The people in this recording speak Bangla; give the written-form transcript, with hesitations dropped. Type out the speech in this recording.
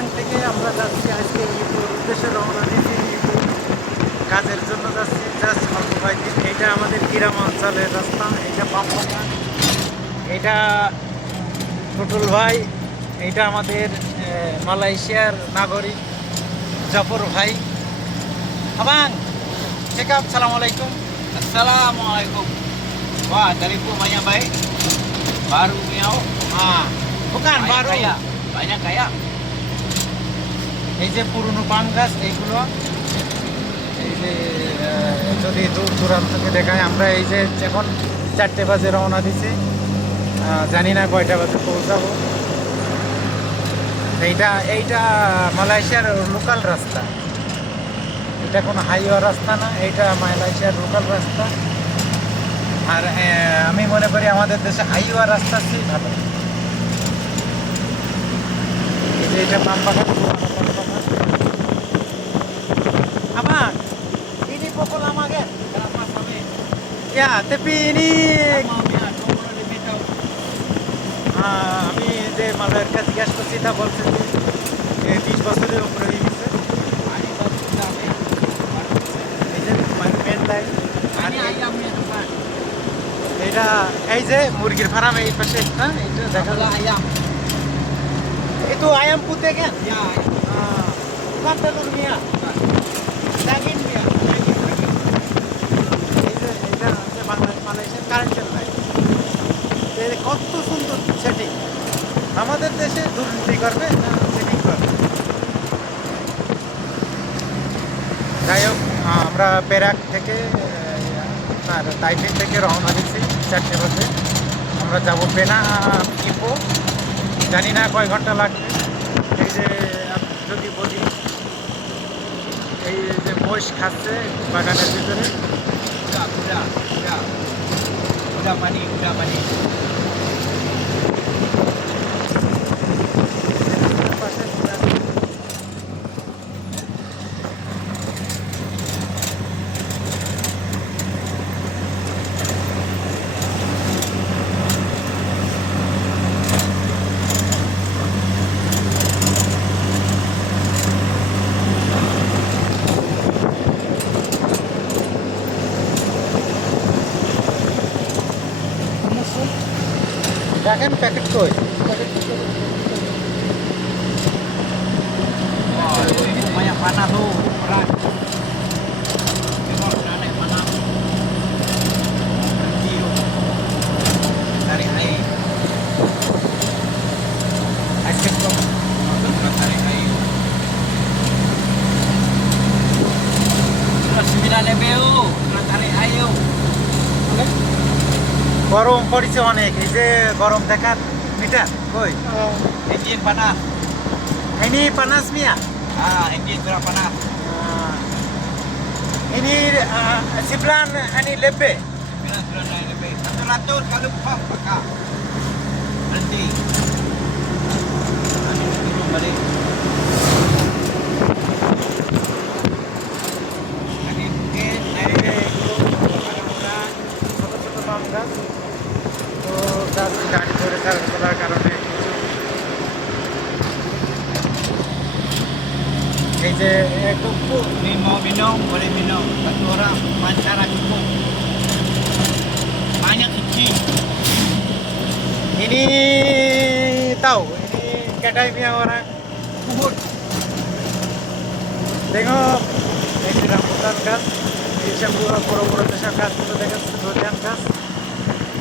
পেরাং থেকে আমরা যাচ্ছি আজকে ইপুর উদ্দেশ্যে রওনা দিয়েছি। ইপু কাজের জন্য যাচ্ছি জাস্ট অল্প কয়েকদিন। এইটা আমাদের গ্রাম অঞ্চলের রাস্তা, এইটা পাম্পাকা, এইটা টুটুল ভাই, এইটা আমাদের মালয়েশিয়ার নাগরিক জাফর ভাই। Abang, cakap Assalamualaikum. Assalamualaikum. Wah, telefon banyak baik. Baru miau. Bukan Banyak baru. kaya. Banyak kaya. এই যে পুরনো পাম গাছ এইগুলো, এই যে যদি দূর দূরান্ত থেকে দেখায়, আমরা এই যে এখন 4টে বাজে রওনা দিছি, জানি না কয়টা বাজে পৌঁছাবো। এইটা এইটা মালয়েশিয়ার লোকাল রাস্তা, এটা কোনো হাইওয়ে রাস্তা না, এইটা মালয়েশিয়ার লোকাল রাস্তা। আর আমি মনে করি আমাদের দেশে হাইওয়ে রাস্তা সেই ভালো। এই যে এটা পাম্পাঘাট, Abang, ini pukul lama kan? Lama kami. Ya, tapi ini Lama miau. 20 tahun. আমি যে মালের কাছে জিজ্ঞাসা করছি তা বলছে যে 20 বছরের উপরে হয়ে গেছে। Ini baru sudah miau. Baru sudah. এই যে main line, Ini ayamnya depan. এটা এই যে মুরগির ফার্ম এই পাশে একটা, এটা দেখা Adalah যায়। ayam. Itu ayam putih kan? Ya, ayam. Bukan telur Mia, daging Mia. এটা হচ্ছে মালয়েশিয়ার কারেন্টের লাইন। কত সুন্দর সেটিং। আমাদের দেশে দুর্নীতি করবে না সেটিং করবে। যাই হোক, আমরা পেরাক থেকে তাইপে থেকে রওনা দিচ্ছি 4টে বাজে। আমরা যাবো পেনা ইপো, জানি না কয় ঘন্টা লাগবে। এই যে যদি বলি, এই যে মোষ খাচ্ছে বাগানের ভিতরে, Udah mani, udah mani. পাশে দেখেন প্যাকেট কই, Oh, ini banyak panah tuh, berat. Tengok udah naik panah. Berhenti tuh. Tarik air. আজকে তো Udah tarik air. Sudah 9 lebih, udah tarik air. গরম পড়েছে অনেক। এই যে গরম দেখার মিটার কই, Engine panas. ini panas Mia. Engine sudah panas. Ini 9 ini lebih. Sudah naik lebih. 100 kalau pump pakai. Berhenti. Nanti turun balik. Tadi mungkin naik ছোট ছোট পাম গাছ, তো গাছ গাড়ি ধরে চালান করার কারণে কিছু এই যে একটু Ini mau minum, boleh minum. Satu orang wawancara cukup. Banyak kecil. ini tahu ini kedai Mia orang Kubur. tengok ini rambutan গাছ, এই সব বড় বড় যেসব গাছগুলো দেখাচ্ছে, দরিয়ান গাছ।